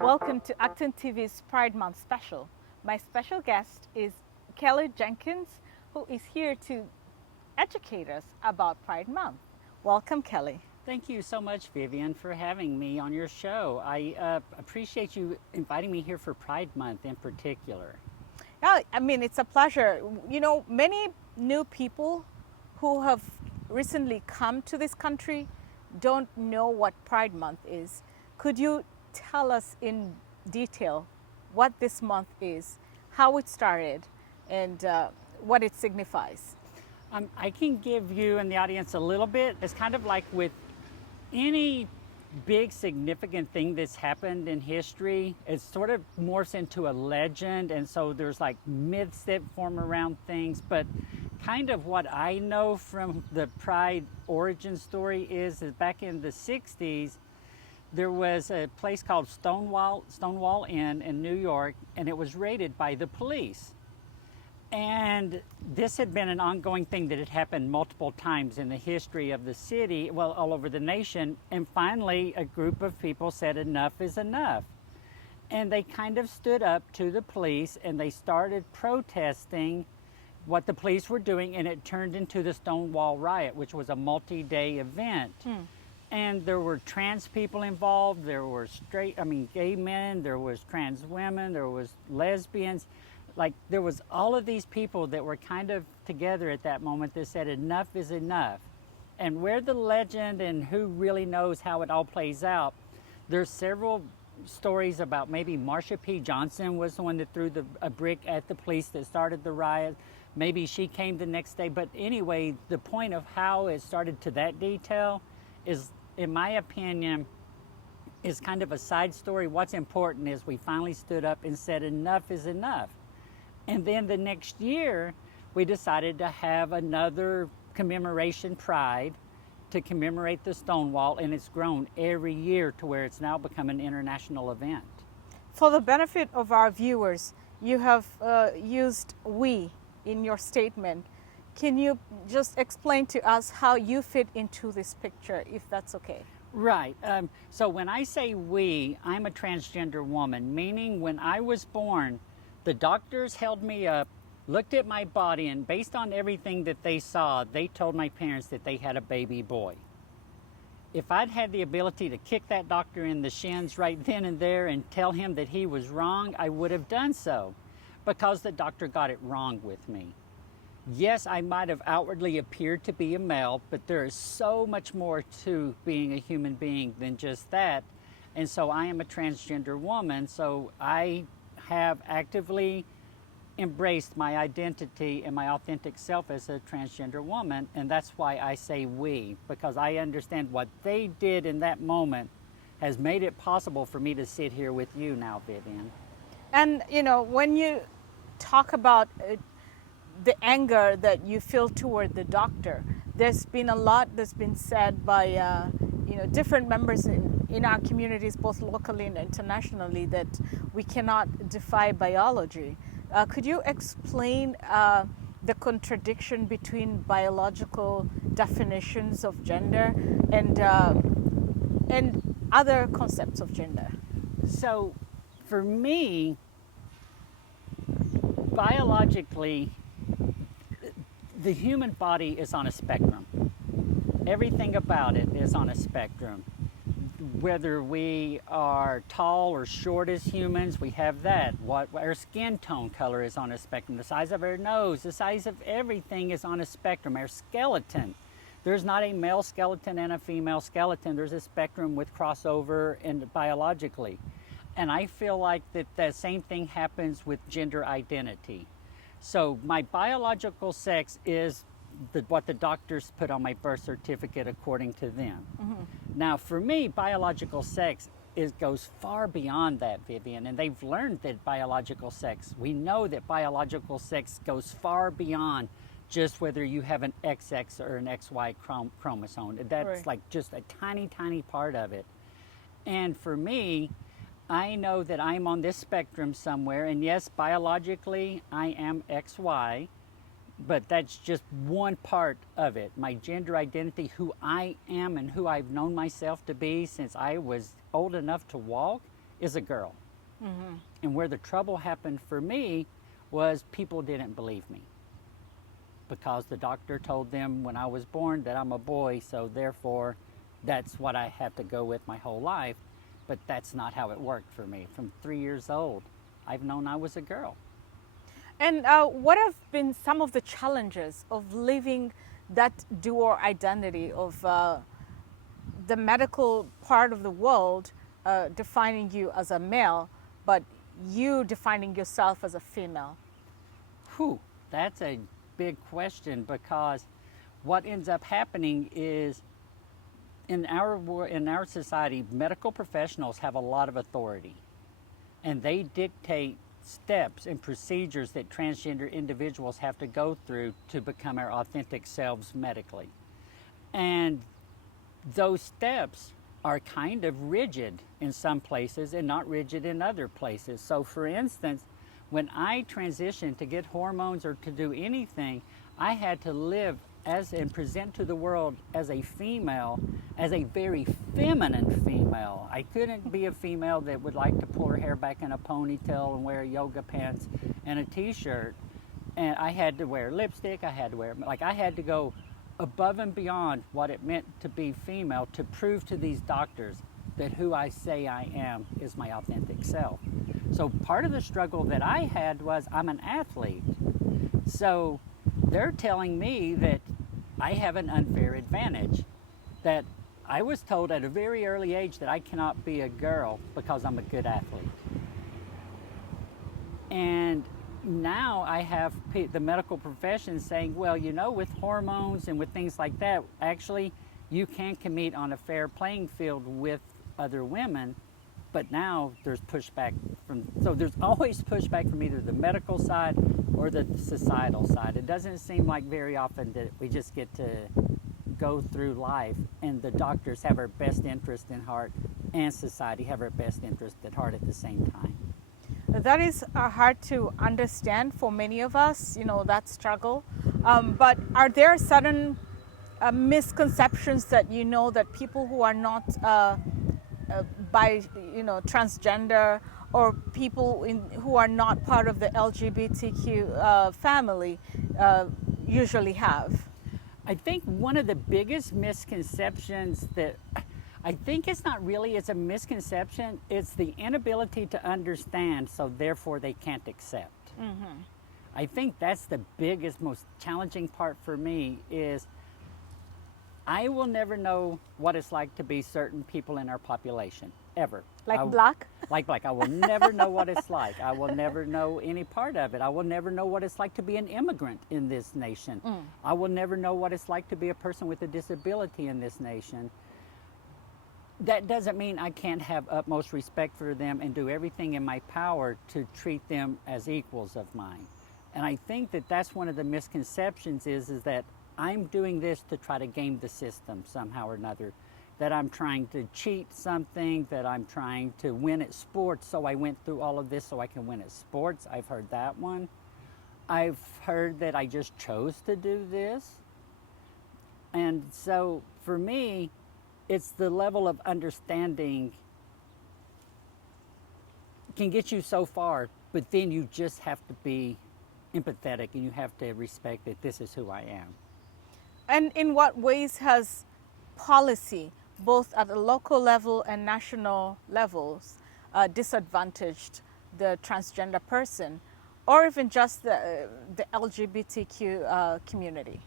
Welcome to ActonTV's Pride Month special. My special guest is Kelly Jenkins, who is here to educate us about Pride Month. Welcome, Kelly. Thank you so much, Vivian, for having me on your show. I appreciate you inviting me here for Pride Month in particular. Yeah, I mean, it's a pleasure. You know, many new people who have recently come to this country don't know what Pride Month is. Could you tell us in detail what this month is, how it started, and what it signifies? I can give you and the audience a little bit. It's kind of like with any big significant thing that's happened in history, it sort of morphs into a legend, and so there's like myths that form around things. But kind of what I know from the Pride origin story is that back in the 60s, there was a place called Stonewall Inn in New York, and it was raided by the police. And this had been an ongoing thing that had happened multiple times in the history of the city, well, all over the nation. And finally, a group of people said enough is enough. And they kind of stood up to the police and they started protesting what the police were doing, and it turned into the Stonewall Riot, which was a multi-day event. And there were trans people involved, there were gay men, there was trans women, there was lesbians. Like, there was all of these people that were kind of together at that moment that said enough is enough. And where the legend and who really knows how it all plays out, there's several stories about maybe Marsha P. Johnson was the one that threw a brick at the police that started the riot. Maybe she came the next day. But anyway, the point of how it started to that detail is, in my opinion, is kind of a side story. What's important is we finally stood up and said enough is enough. And then the next year, we decided to have another commemoration Pride to commemorate the Stonewall, and it's grown every year to where it's now become an international event. For the benefit of our viewers, you have used we in your statement. Can you just explain to us how you fit into this picture, if that's okay? Right. So when I say we, I'm a transgender woman, meaning when I was born, the doctors held me up, looked at my body, and based on everything that they saw, they told my parents that they had a baby boy. If I'd had the ability to kick that doctor in the shins right then and there and tell him that he was wrong, I would have done so, because the doctor got it wrong with me. Yes, I might have outwardly appeared to be a male, but there is so much more to being a human being than just that. And so I am a transgender woman, so I have actively embraced my identity and my authentic self as a transgender woman, and that's why I say we, because I understand what they did in that moment has made it possible for me to sit here with you now, Vivian. And you know, when you talk about the anger that you feel toward the doctor, there's been a lot that's been said by different members in our communities, both locally and internationally, that we cannot defy biology. Could you explain the contradiction between biological definitions of gender and other concepts of gender? So, for me, biologically, the human body is on a spectrum. Everything about it is on a spectrum. Whether we are tall or short as humans, we have that. What our skin tone color is on a spectrum. The size of our nose, the size of everything is on a spectrum. Our skeleton. There's not a male skeleton and a female skeleton. There's a spectrum with crossover and biologically. And I feel like that the same thing happens with gender identity. So my biological sex is what the doctors put on my birth certificate according to them. Now for me, biological sex goes far beyond that, Vivian, and they've learned that biological sex, we know that biological sex goes far beyond just whether you have an XX or an XY chromosome. That's right. Like just a tiny, tiny part of it. And for me, I know that I'm on this spectrum somewhere, and yes, biologically, I am XY, but that's just one part of it. My gender identity, who I am and who I've known myself to be since I was old enough to walk, is a girl. And where the trouble happened for me was people didn't believe me, because the doctor told them when I was born that I'm a boy, so therefore that's what I have to go with my whole life. But that's not how it worked for me. From 3 years old, I've known I was a girl. And what have been some of the challenges of living that dual identity of the medical part of the world defining you as a male, but you defining yourself as a female? Whew, that's a big question, because what ends up happening is in our society, medical professionals have a lot of authority, and they dictate steps and procedures that transgender individuals have to go through to become our authentic selves medically. And those steps are kind of rigid in some places and not rigid in other places. So for instance, when I transitioned to get hormones or to do anything, I had to live as and present to the world as a female, as a very feminine female. I couldn't be a female that would like to pull her hair back in a ponytail and wear yoga pants and a t-shirt. And I had to wear lipstick, I had to go above and beyond what it meant to be female to prove to these doctors that who I say I am is my authentic self. So part of the struggle that I had was I'm an athlete. So they're telling me that I have an unfair advantage, that I was told at a very early age that I cannot be a girl because I'm a good athlete. And now I have the medical profession saying, well, you know, with hormones and with things like that, actually you can compete on a fair playing field with other women. But now there's pushback so there's always pushback from either the medical side or the societal side. It doesn't seem like very often that we just get to go through life and the doctors have our best interest in heart and society have our best interest at heart at the same time. That is hard to understand for many of us, you know, that struggle. But are there certain misconceptions that you know that people who are not transgender or people who are not part of the LGBTQ family usually have? I think one of the biggest misconceptions that I think it's a misconception, it's the inability to understand, so therefore they can't accept. Mm-hmm. I think that's the biggest, most challenging part for me is I will never know what it's like to be certain people in our population, ever. Black? Like black. I will never know what it's like. I will never know any part of it. I will never know what it's like to be an immigrant in this nation. I will never know what it's like to be a person with a disability in this nation. That doesn't mean I can't have utmost respect for them and do everything in my power to treat them as equals of mine. And I think that that's one of the misconceptions is that I'm doing this to try to game the system somehow or another, that I'm trying to cheat something, that I'm trying to win at sports, so I went through all of this so I can win at sports. I've heard that one. I've heard that I just chose to do this. And so for me, it's the level of understanding can get you so far, but then you just have to be empathetic and you have to respect that this is who I am. And in what ways has policy, both at a local level and national levels, disadvantaged the transgender person, or even just the LGBTQ community?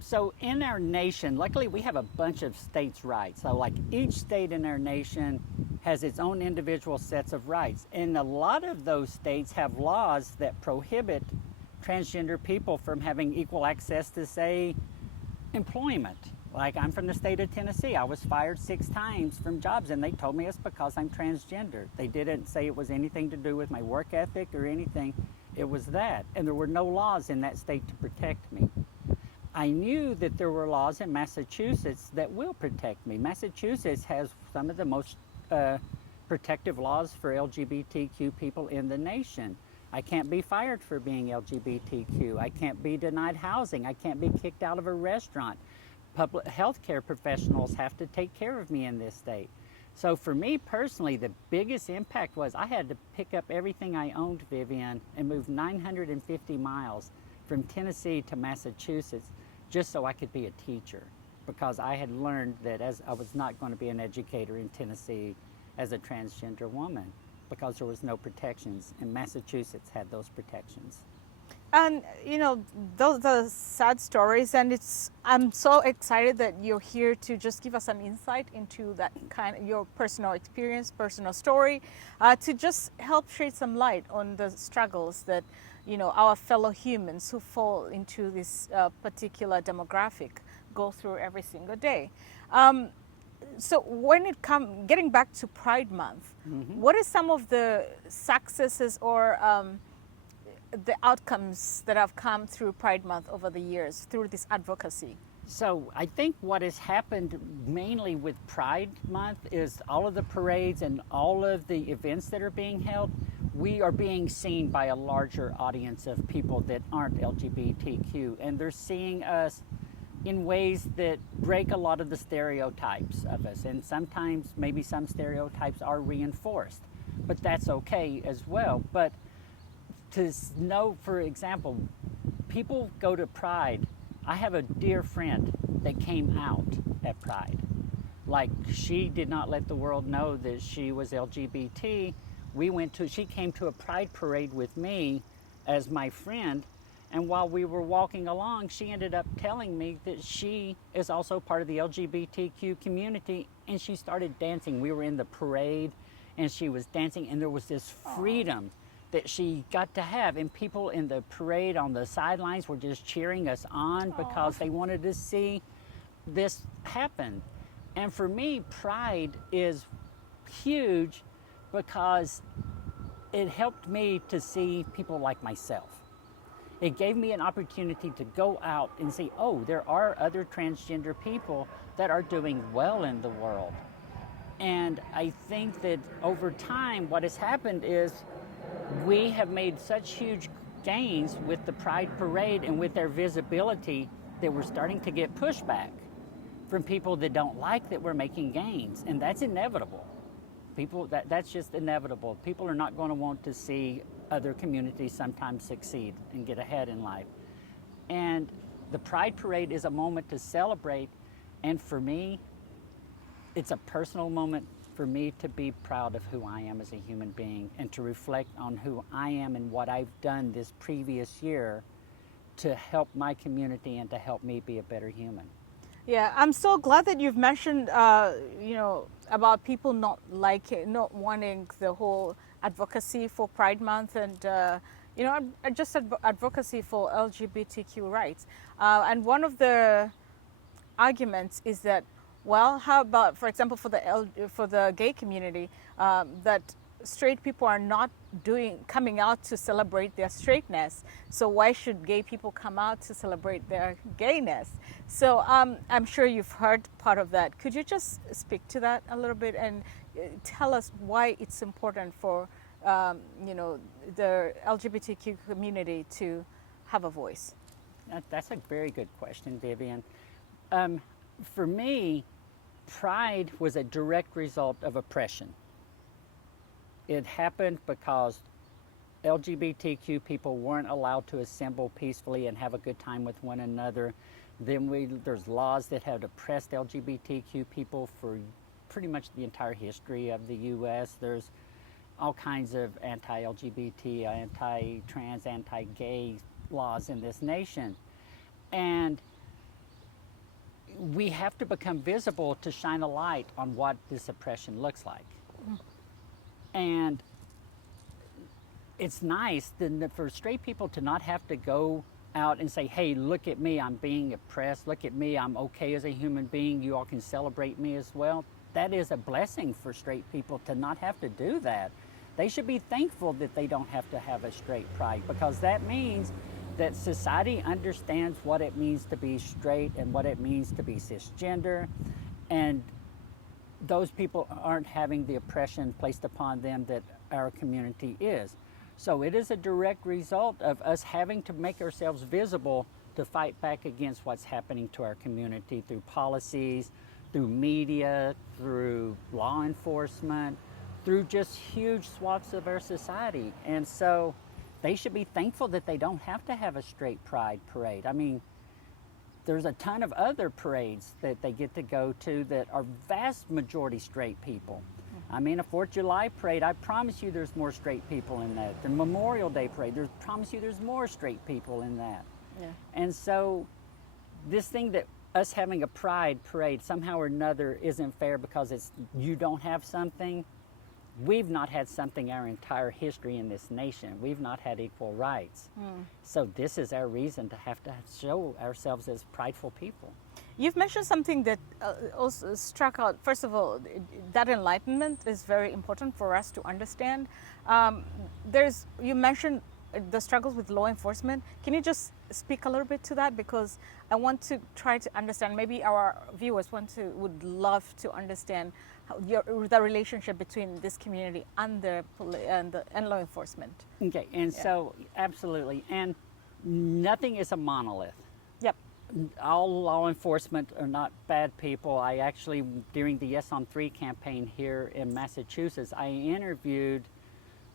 So in our nation, luckily we have a bunch of states' rights. So like each state in our nation has its own individual sets of rights. And a lot of those states have laws that prohibit transgender people from having equal access to, say, employment. Like I'm from the state of Tennessee. I was fired 6 times from jobs and they told me it's because I'm transgender. They didn't say it was anything to do with my work ethic or anything. It was that. And there were no laws in that state to protect me. I knew that there were laws in Massachusetts that will protect me. Massachusetts has some of the most protective laws for LGBTQ people in the nation. I can't be fired for being LGBTQ. I can't be denied housing. I can't be kicked out of a restaurant. Public health care professionals have to take care of me in this state. So for me personally, the biggest impact was I had to pick up everything I owned, Vivian, and move 950 miles from Tennessee to Massachusetts just so I could be a teacher, because I had learned that as I was not going to be an educator in Tennessee as a transgender woman, because there was no protections, and Massachusetts had those protections. And you know, those are sad stories, and I'm so excited that you're here to just give us some insight into that kind of your personal experience, personal story, to just help shed some light on the struggles that, you know, our fellow humans who fall into this particular demographic go through every single day. So when it comes, getting back to Pride Month, what are some of the successes or the outcomes that have come through Pride Month over the years through this advocacy? So I think what has happened mainly with Pride Month is all of the parades and all of the events that are being held, we are being seen by a larger audience of people that aren't LGBTQ, and they're seeing us in ways that break a lot of the stereotypes of us, and sometimes maybe some stereotypes are reinforced, but that's okay as well. But to know, for example, people go to Pride. I have a dear friend that came out at Pride. Like, she did not let the world know that she was LGBT. She came to a Pride parade with me as my friend, and while we were walking along, she ended up telling me that she is also part of the LGBTQ community, and she started dancing. We were in the parade, and she was dancing, and there was this freedom that she got to have, and people in the parade on the sidelines were just cheering us on because they wanted to see this happen. And for me, Pride is huge because it helped me to see people like myself. It gave me an opportunity to go out and see, oh, there are other transgender people that are doing well in the world. And I think that over time, what has happened is we have made such huge gains with the Pride Parade and with their visibility that we're starting to get pushback from people that don't like that we're making gains. And that's inevitable. That's just inevitable. People are not going to want to see other communities sometimes succeed and get ahead in life. And the Pride Parade is a moment to celebrate. And for me, it's a personal moment for me to be proud of who I am as a human being and to reflect on who I am and what I've done this previous year to help my community and to help me be a better human. Yeah, I'm so glad that you've mentioned, you know, about people not wanting the whole advocacy for Pride Month and, you know, just advocacy for LGBTQ rights. And one of the arguments is that, well, how about, for example, for the gay community, that straight people are not coming out to celebrate their straightness. So why should gay people come out to celebrate their gayness? So I'm sure you've heard part of that. Could you just speak to that a little bit and tell us why it's important for you know, the LGBTQ community to have a voice? That's a very good question, Vivian. For me, Pride was a direct result of oppression. It happened because LGBTQ people weren't allowed to assemble peacefully and have a good time with one another. Then there's laws that have oppressed LGBTQ people for pretty much the entire history of the U.S. There's all kinds of anti-LGBT, anti-trans, anti-gay laws in this nation. And we have to become visible to shine a light on what this oppression looks like. And it's nice for straight people to not have to go out and say, hey, look at me, I'm being oppressed, look at me, I'm okay as a human being, you all can celebrate me as well. That is a blessing for straight people to not have to do that. They should be thankful that they don't have to have a straight pride, because that means that society understands what it means to be straight and what it means to be cisgender, and those people aren't having the oppression placed upon them that our community is. So it is a direct result of us having to make ourselves visible to fight back against what's happening to our community through policies, through media, through law enforcement, through just huge swaths of our society. And so they should be thankful that they don't have to have a straight pride parade. I mean, there's a ton of other parades that they get to go to that are vast majority straight people. I mean, a 4th of July parade, I promise you there's more straight people in that. The Memorial Day parade, I promise you there's more straight people in that. Yeah. And so this thing that us having a pride parade somehow or another isn't fair because it's you don't have something. We've not had something our entire history in this nation. We've not had equal rights. So this is our reason to have to show ourselves as prideful people. You've mentioned something that also struck out. First of all, that enlightenment is very important for us to understand. You mentioned the struggles with law enforcement. Can you just speak a little bit to that? Because I want to try to understand, maybe our viewers would love to understand the relationship between this community and and law enforcement. Okay, and so absolutely, and nothing is a monolith. Yep. All law enforcement are not bad people. I actually, during the Yes on 3 campaign here in Massachusetts, I interviewed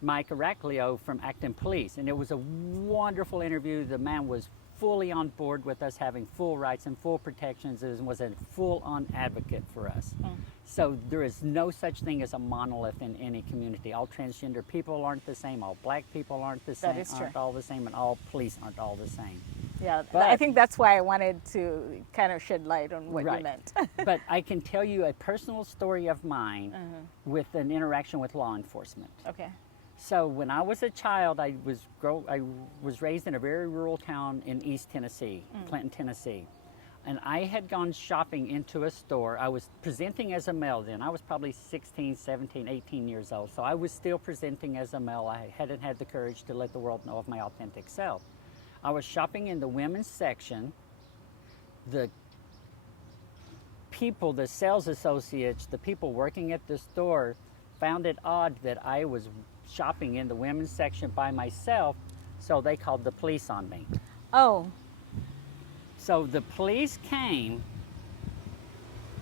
Mike Araklio from Acton Police, and it was a wonderful interview. The man was fully on board with us having full rights and full protections and was a full-on advocate for us. So there is no such thing as a monolith in any community. All transgender people aren't the same, all black people aren't the same, aren't all the same, and all police aren't all the same. Yeah, But I think that's why I wanted to kind of shed light on what you meant. But I can tell you a personal story of mine with an interaction with law enforcement. Okay. So when I was a child, I was raised in a very rural town in East Tennessee, Clinton, Tennessee. And I had gone shopping into a store. I was presenting as a male then. I was probably 16, 17, 18 years old. So I was still presenting as a male. I hadn't had the courage to let the world know of my authentic self. I was shopping in the women's section. The people, the sales associates, the people working at the store found it odd that I was shopping in the women's section by myself, so they called the police on me. Oh. So the police came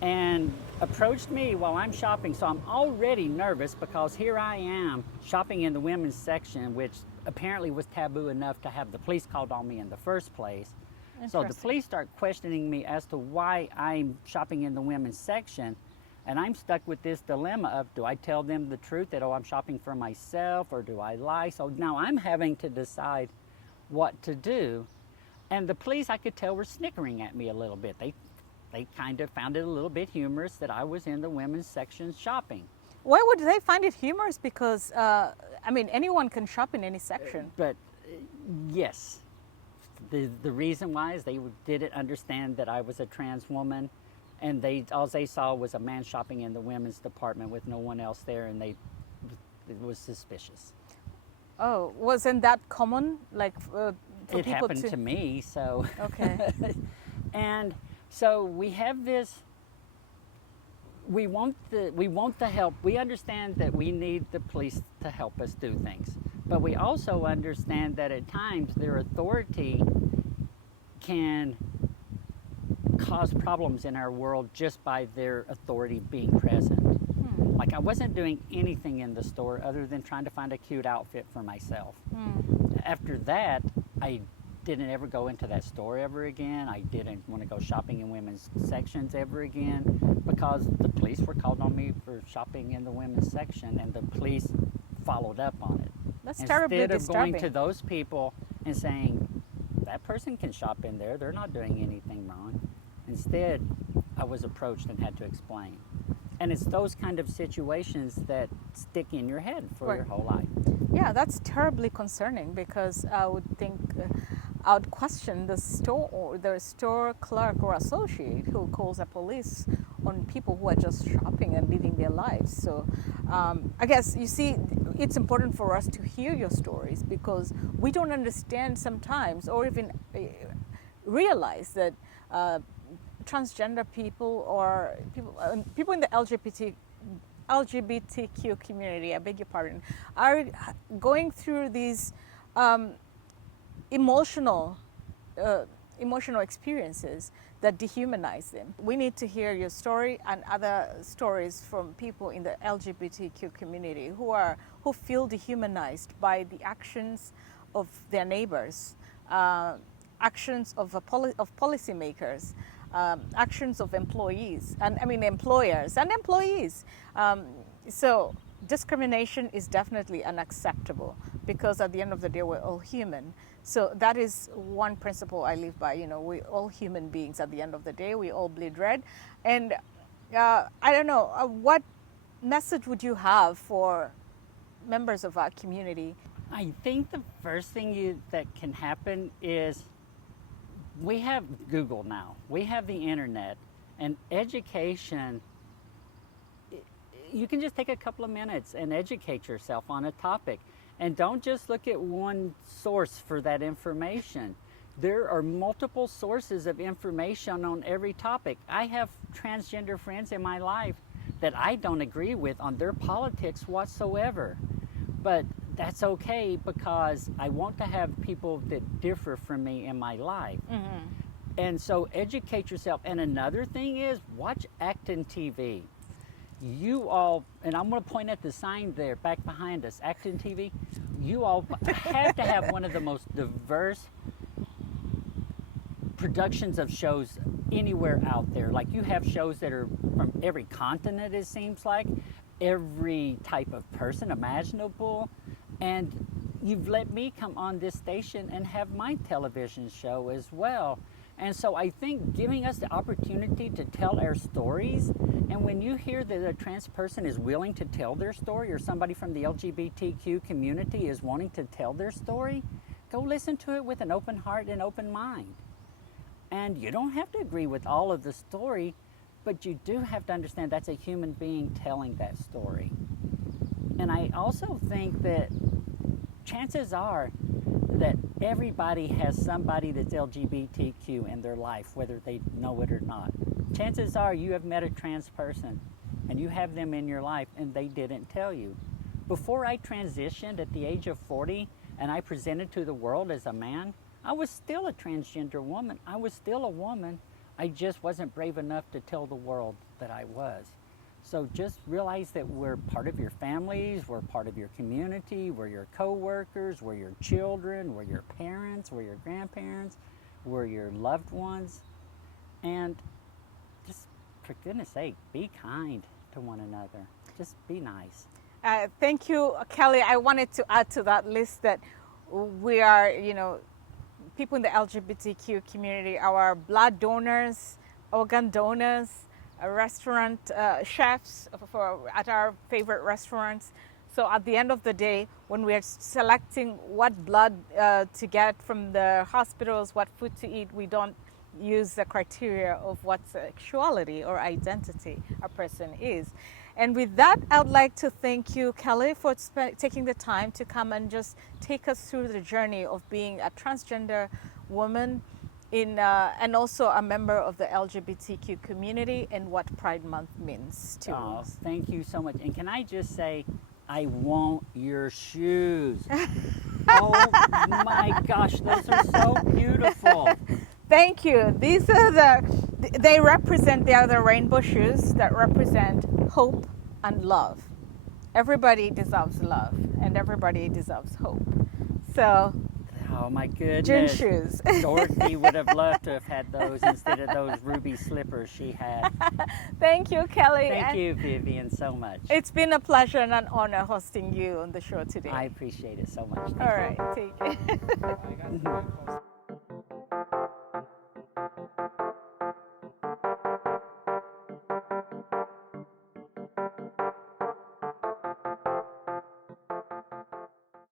and approached me while I'm shopping, so I'm already nervous because here I am shopping in the women's section, which apparently was taboo enough to have the police called on me in the first place. So the police start questioning me as to why I'm shopping in the women's section. And I'm stuck with this dilemma of, do I tell them the truth that, oh, I'm shopping for myself, or do I lie? So now I'm having to decide what to do. And the police, I could tell, were snickering at me a little bit. They kind of found it a little bit humorous that I was in the women's section shopping. Why would they find it humorous? Because, I mean, anyone can shop in any section. But yes, the reason why is they didn't understand that I was a trans woman. And all they saw was a man shopping in the women's department with no one else there, and it was suspicious. Oh, wasn't that common? Like for it people happened to me, so. Okay. And so we have this. We want the help. We understand that we need the police to help us do things, but we also understand that at times their authority can cause problems in our world just by their authority being present. Like I wasn't doing anything in the store other than trying to find a cute outfit for myself. After that, I didn't ever go into that store ever again. I didn't want to go shopping in women's sections ever again because the police were called on me for shopping in the women's section, and the police followed up on it. That's terribly disturbing. Instead of going to those people and saying, that person can shop in there, they're not doing anything wrong. Instead, I was approached and had to explain. And it's those kind of situations that stick in your head for your whole life. Yeah, that's terribly concerning because I would think, I would question the store clerk or associate who calls the police on people who are just shopping and living their lives. So I guess, you see, it's important for us to hear your stories because we don't understand sometimes or even realize that transgender people or people in the LGBTQ community, I beg your pardon, are going through these emotional emotional experiences that dehumanize them. We need to hear your story and other stories from people in the LGBTQ community who feel dehumanized by the actions of their neighbors, actions of policymakers, actions of employees, and I mean employers and employees. So discrimination is definitely unacceptable, because at the end of the day, we're all human. So that is one principle I live by. You know, we're all human beings at the end of the day. We all bleed red. And I don't know, what message would you have for members of our community? I think the first thing that can happen is we have Google now. We have the internet, and education. You can just take a couple of minutes and educate yourself on a topic, and don't just look at one source for that information. There are multiple sources of information on every topic. I have transgender friends in my life that I don't agree with on their politics whatsoever, but that's okay, because I want to have people that differ from me in my life. Mm-hmm. And so educate yourself. And another thing is, watch ActonTV. You all, and I'm going to point at the sign there back behind us, ActonTV. You all have to have one of the most diverse productions of shows anywhere out there. Like, you have shows that are from every continent, it seems like, every type of person imaginable. And you've let me come on this station and have my television show as well. And so I think giving us the opportunity to tell our stories, and when you hear that a trans person is willing to tell their story, or somebody from the LGBTQ community is wanting to tell their story, go listen to it with an open heart and open mind. And you don't have to agree with all of the story, but you do have to understand that's a human being telling that story. And I also think that chances are that everybody has somebody that's LGBTQ in their life, whether they know it or not. Chances are you have met a trans person and you have them in your life and they didn't tell you. Before I transitioned at the age of 40 and I presented to the world as a man, I was still a transgender woman. I was still a woman. I just wasn't brave enough to tell the world that I was. So just realize that we're part of your families, we're part of your community, we're your co-workers, we're your children, we're your parents, we're your grandparents, we're your loved ones. And just, for goodness sake, be kind to one another. Just be nice. Thank you, Kelly. I wanted to add to that list that we are, people in the LGBTQ community, our blood donors, organ donors, restaurant chefs at our favorite restaurants. So at the end of the day, when we're selecting what blood to get from the hospitals, what food to eat, we don't use the criteria of what sexuality or identity a person is. And with that, I would like to thank you, Kelly, for taking the time to come and just take us through the journey of being a transgender woman and also a member of the LGBTQ community, and what Pride Month means to us. Thank you so much. And can I just say, I want your shoes. Oh my gosh, those are so beautiful. Thank you. These are they are the rainbow shoes that represent hope and love. Everybody deserves love, and everybody deserves hope. So, oh my goodness. Gin shoes. Dorothy would have loved to have had those instead of those ruby slippers she had. Thank you, Kelly. Thank you, Vivian, so much. It's been a pleasure and an honor hosting you on the show today. I appreciate it so much. All right, take it.